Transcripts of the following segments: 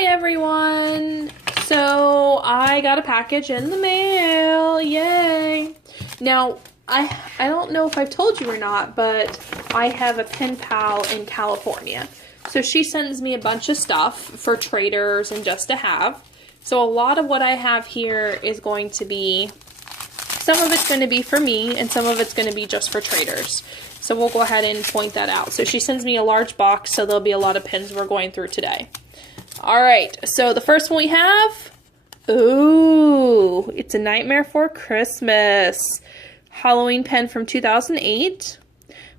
Hi everyone! So I got a package in the mail, yay! Now, I don't know if I've told you or not, but I have a pen pal in California. So she sends me a bunch of stuff for traders and just to have. So a lot of what I have here is going to be, some of it's going to be for me and some of it's going to be just for traders. So we'll go ahead and point that out. So she sends me a large box, so there'll be a lot of pens we're going through today. Alright, so the first one we have, ooh, it's A Nightmare Before Christmas. Halloween pen from 2008.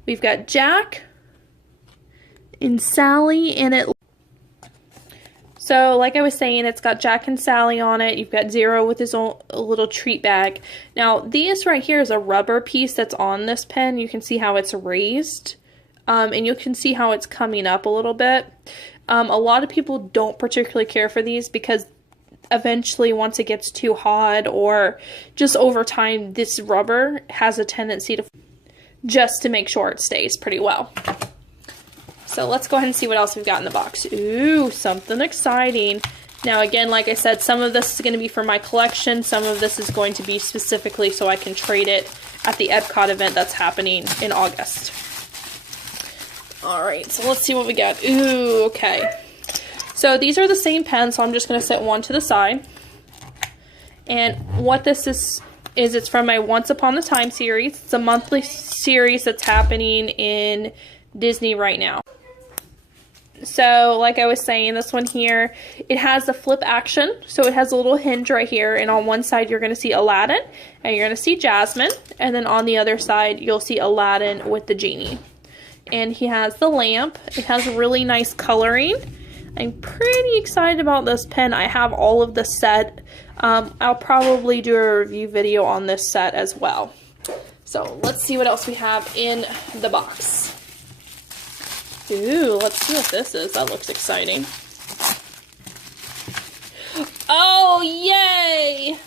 We've got Jack and Sally in it. So, like I was saying, it's got Jack and Sally on it. You've got Zero with his own little treat bag. Now, this right here is a rubber piece that's on this pen. You can see how it's raised. And you can see how it's coming up a little bit. A lot of people don't particularly care for these because eventually, once it gets too hot or just over time, this rubber has a tendency to just to make sure it stays pretty well. So let's go ahead and see what else we've got in the box. Ooh, something exciting. Now again, like I said, some of this is going to be for my collection. Some of this is going to be specifically so I can trade it at the Epcot event that's happening in August. Alright, so let's see what we got. Ooh, okay. So these are the same pens, so I'm just going to set one to the side. And what this is it's from my Once Upon a Time series. It's a monthly series that's happening in Disney right now. So, like I was saying, this one here, it has the flip action. So it has a little hinge right here, and on one side you're going to see Aladdin, and you're going to see Jasmine, and then on the other side you'll see Aladdin with the genie. And he has the lamp. It has really nice coloring. I'm pretty excited about this pen. I have all of the set. I'll probably do a review video on this set as well. So let's see what else we have in the box. Ooh, let's see what this is. That looks exciting. Oh, yay!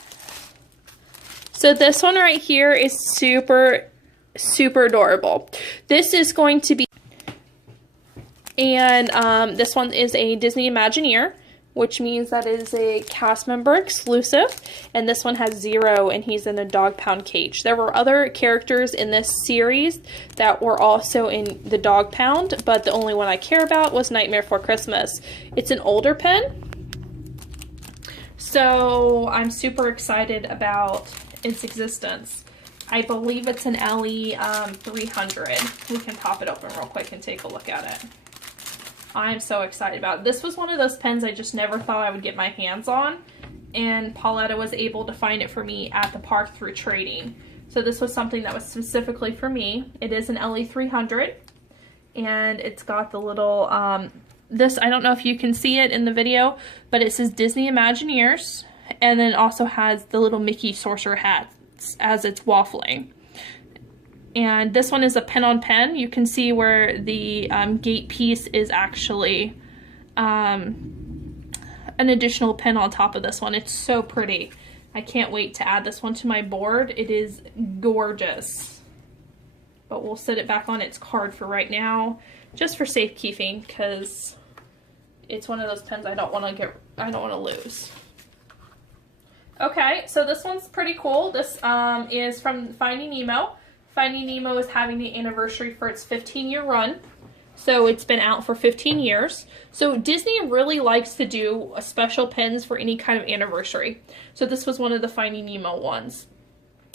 So this one right here is super, super adorable. This is going to be, and this one is a Disney Imagineer, which means that it is a cast member exclusive, and this one has Zero, and he's in a dog pound cage. There were other characters in this series that were also in the dog pound, but the only one I care about was Nightmare Before Christmas. It's an older pen, so I'm super excited about its existence. I believe it's an LE 300. We can pop it open real quick and take a look at it. I'm so excited about it. This was one of those pens I just never thought I would get my hands on, and Pauletta was able to find it for me at the park through trading. So this was something that was specifically for me. It is an LE 300, and it's got the little, this, I don't know if you can see it in the video, but it says Disney Imagineers, and then it also has the little Mickey sorcerer hats as it's waffling. And this one is a pen on pen. You can see where the gate piece is actually an additional pen on top of this one. It's so pretty. I can't wait to add this one to my board. It is gorgeous. But we'll set it back on its card for right now, just for safekeeping, because it's one of those pens I don't want to lose. Okay, so this one's pretty cool. This is from Finding Nemo. Finding Nemo is having the anniversary for its 15-year run. So it's been out for 15 years. So Disney really likes to do special pens for any kind of anniversary. So this was one of the Finding Nemo ones.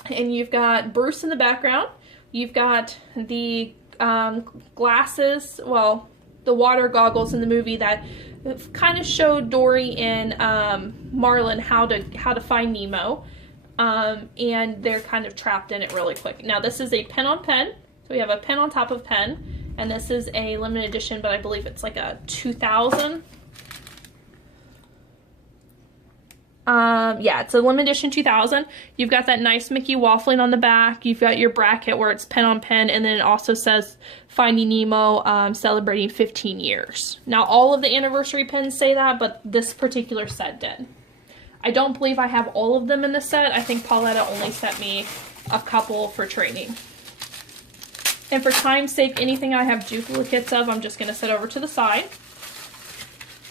And you've got Bruce in the background. You've got the glasses, well, the water goggles in the movie that kind of showed Dory and Marlin how to find Nemo. And they're kind of trapped in it really quick. Now this is a pen on pen, so we have a pen on top of pen, and this is a limited edition, but I believe it's like a 2000. Yeah, it's a limited edition 2000. You've got that nice Mickey waffling on the back. You've got your bracket where it's pen on pen, and then it also says Finding Nemo celebrating 15 years. Now all of the anniversary pens say that, but this particular set did. I don't believe I have all of them in the set. I think Pauletta only sent me a couple for trading. And for time's sake, anything I have duplicates of, I'm just going to set over to the side.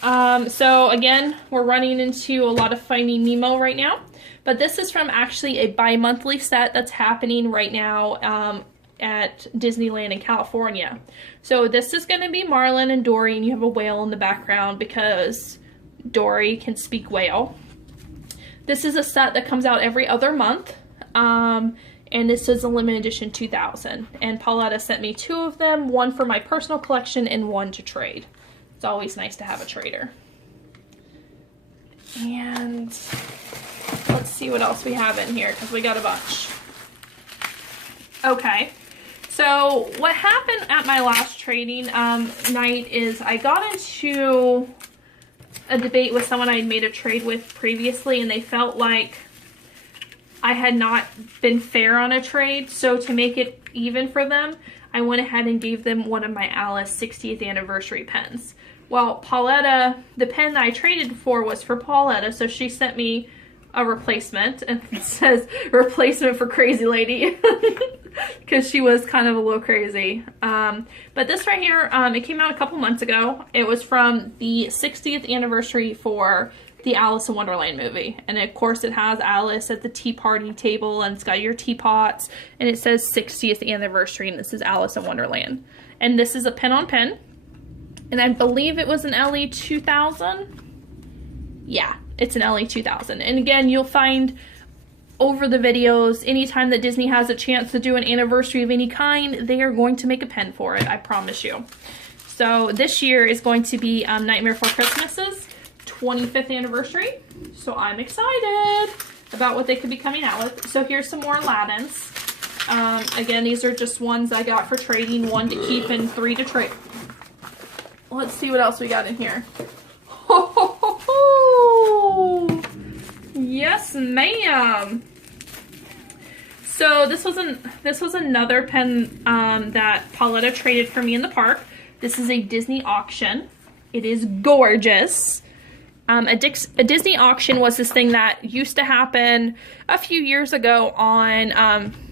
So again, we're running into a lot of Finding Nemo right now, but this is from actually a bi-monthly set that's happening right now at Disneyland in California. So this is going to be Marlin and Dory, and you have a whale in the background because Dory can speak whale. This is a set that comes out every other month, and this is a limited edition 2000. And Pauletta sent me 2 of them, one for my personal collection and one to trade. It's always nice to have a trader. And let's see what else we have in here, because we got a bunch. Okay, so what happened at my last trading night is I got into a debate with someone I'd made a trade with previously, and they felt like I had not been fair on a trade. So to make it even for them, I went ahead and gave them one of my Alice 60th anniversary pens. Well, Pauletta, the pen that I traded for was for Pauletta, so she sent me a replacement, and it says replacement for crazy lady, because she was kind of a little crazy. But this right here, it came out a couple months ago. It was from the 60th anniversary for the Alice in Wonderland movie. And of course it has Alice at the tea party table, and it's got your teapots, and it says 60th anniversary, and this is Alice in Wonderland. And this is a pen on pen. And I believe it was an LE 2000. Yeah, it's an LE 2000. And again, you'll find over the videos, anytime that Disney has a chance to do an anniversary of any kind, they are going to make a pen for it, I promise you. So this year is going to be Nightmare Before Christmas's 25th anniversary. So I'm excited about what they could be coming out with. So here's some more Aladdins. Again, these are just ones I got for trading, 1 to keep and 3 to trade. Let's see what else we got in here. Ho, ho, ho, ho. Yes, ma'am. So this was another pen that Pauletta traded for me in the park. This is a Disney auction. It is gorgeous. A Disney auction was this thing that used to happen a few years ago on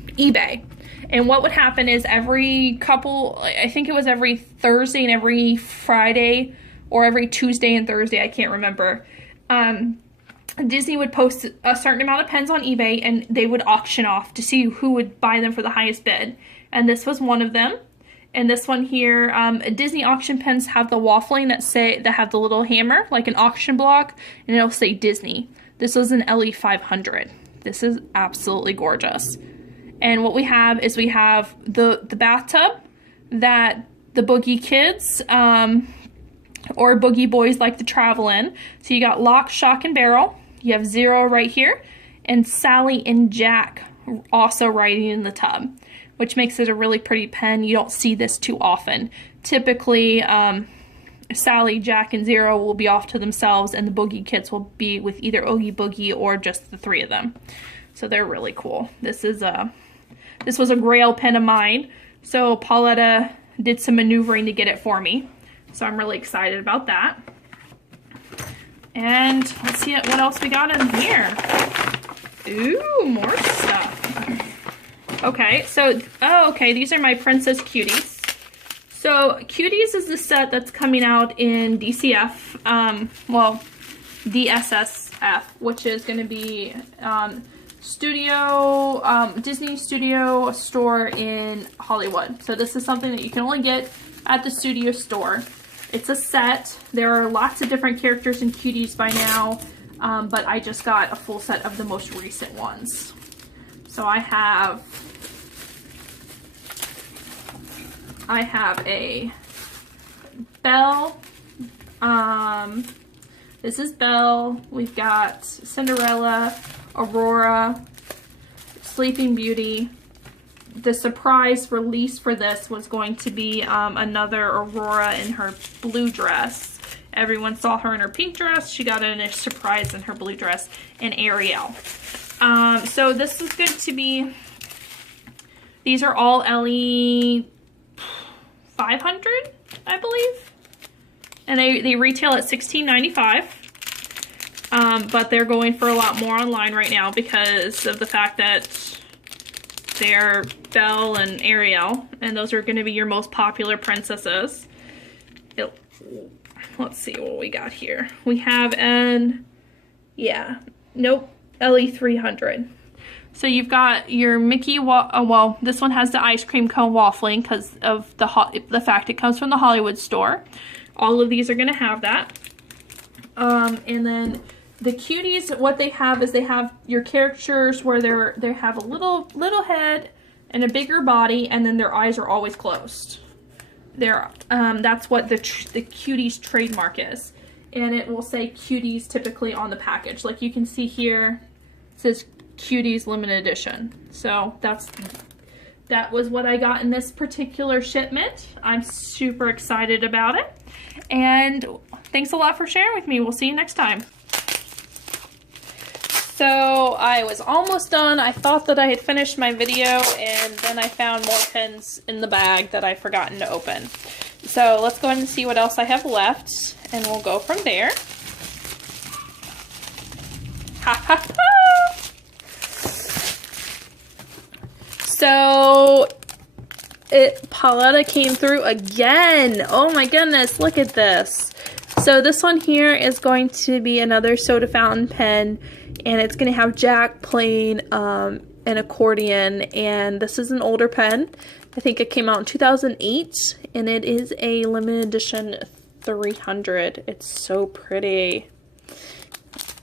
eBay. And what would happen is every couple, I think it was every Thursday and every Friday, or every Tuesday and Thursday, I can't remember, Disney would post a certain amount of pens on eBay, and they would auction off to see who would buy them for the highest bid. And this was one of them. And this one here, Disney auction pens have the waffling that have the little hammer, like an auction block, and it'll say Disney. This was an LE 500. This is absolutely gorgeous. And what we have is we have the bathtub that the Boogie kids or Boogie boys like to travel in. So you got Lock, Shock, and Barrel. You have Zero right here, and Sally and Jack also riding in the tub, which makes it a really pretty pen. You don't see this too often. Typically, Sally, Jack, and Zero will be off to themselves, and the Boogie kids will be with either Oogie Boogie or just the 3 of them. So they're really cool. This was a Grail pen of mine, so Pauletta did some maneuvering to get it for me. So I'm really excited about that. And let's see what else we got in here. Ooh, more stuff. Okay, so, okay, these are my Princess Cuties. So Cuties is the set that's coming out in DCF, well, DSSF, which is going to be Disney Studio store in Hollywood. So this is something that you can only get at the studio store. It's a set. There are lots of different characters in Cuties by now, but I just got a full set of the most recent ones. So I have a Belle. This is Belle. We've got Cinderella, Aurora, Sleeping Beauty. The surprise release for this was going to be another Aurora in her blue dress. Everyone saw her in her pink dress. She got a surprise in her blue dress, and Ariel. So this is going to be, these are all LE 500, I believe. And they retail at $16.95. But they're going for a lot more online right now because of the fact that they're Belle and Ariel, and those are going to be your most popular princesses. let's see what we got here. We have an, yeah, nope, LE300. So you've got your Mickey, well, this one has the ice cream cone waffling because of the fact it comes from the Hollywood store. All of these are going to have that. And then the cuties, what they have is they have your characters where they have a little head and a bigger body, and then their eyes are always closed. That's what the cuties trademark is. And it will say cuties typically on the package. Like you can see here, it says Cuties limited edition. So that was what I got in this particular shipment. I'm super excited about it. And thanks a lot for sharing with me. We'll see you next time. So I was almost done. I thought that I had finished my video, and then I found more pins in the bag that I'd forgotten to open. So let's go ahead and see what else I have left, and we'll go from there. Ha ha ha! So Pauletta came through again. Oh my goodness, look at this. So this one here is going to be another soda fountain pen, and it's going to have Jack playing an accordion, and this is an older pen. I think it came out in 2008, and it is a limited edition 300. It's so pretty.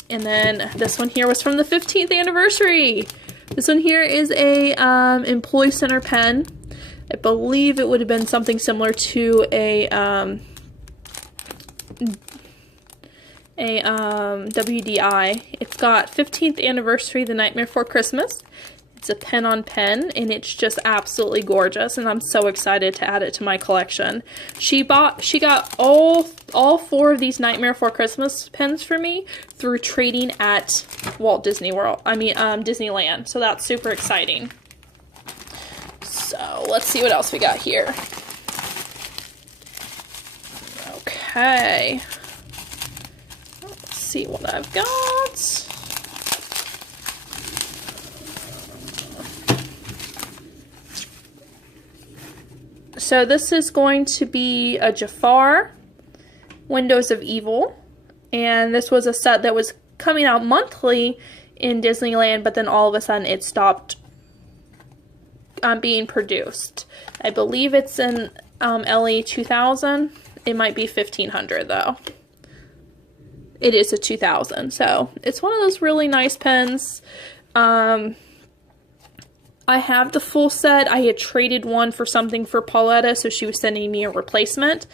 And then this one here was from the 15th anniversary. This one here is a employee center pen. I believe it would have been something similar to a WDI. It's got 15th anniversary, The Nightmare Before Christmas. It's a pen on pen, and it's just absolutely gorgeous, and I'm so excited to add it to my collection. She got all 4 of these Nightmare Before Christmas pens for me through trading at Disneyland. So that's super exciting. So let's see what else we got here. Okay. Let's see what I've got. So this is going to be a Jafar, Windows of Evil, and this was a set that was coming out monthly in Disneyland, but then all of a sudden it stopped being produced. I believe it's in LE 2000. It might be 1500 though. It is a 2000, so it's one of those really nice pens. I have the full set. I had traded one for something for Pauletta, so she was sending me a replacement.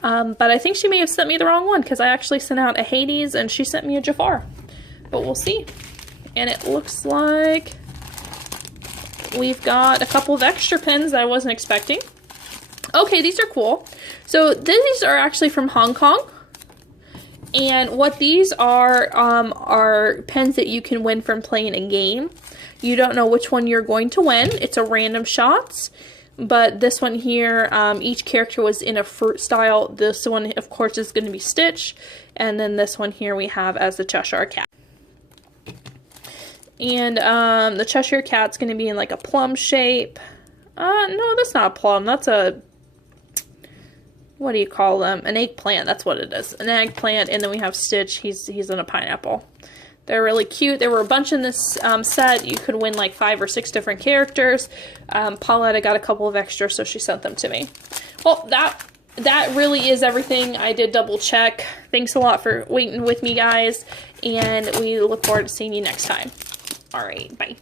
But I think she may have sent me the wrong one, because I actually sent out a Hades and she sent me a Jafar. But we'll see. And it looks like we've got a couple of extra pens that I wasn't expecting. Okay, these are cool. So these are actually from Hong Kong. And what these are pens that you can win from playing a game. You don't know which one you're going to win. It's a random shot. But this one here, each character was in a fruit style. This one, of course, is going to be Stitch. And then this one here we have as the Cheshire Cat. And the Cheshire Cat's going to be in like a plum shape. No, that's not a plum. That's a... what do you call them? An eggplant. That's what it is. An eggplant. And then we have Stitch. He's in a pineapple. They're really cute. There were a bunch in this set. You could win like 5 or 6 different characters. Pauletta got a couple of extras, so she sent them to me. Well, that really is everything. I did double check. Thanks a lot for waiting with me, guys. And we look forward to seeing you next time. All right, bye.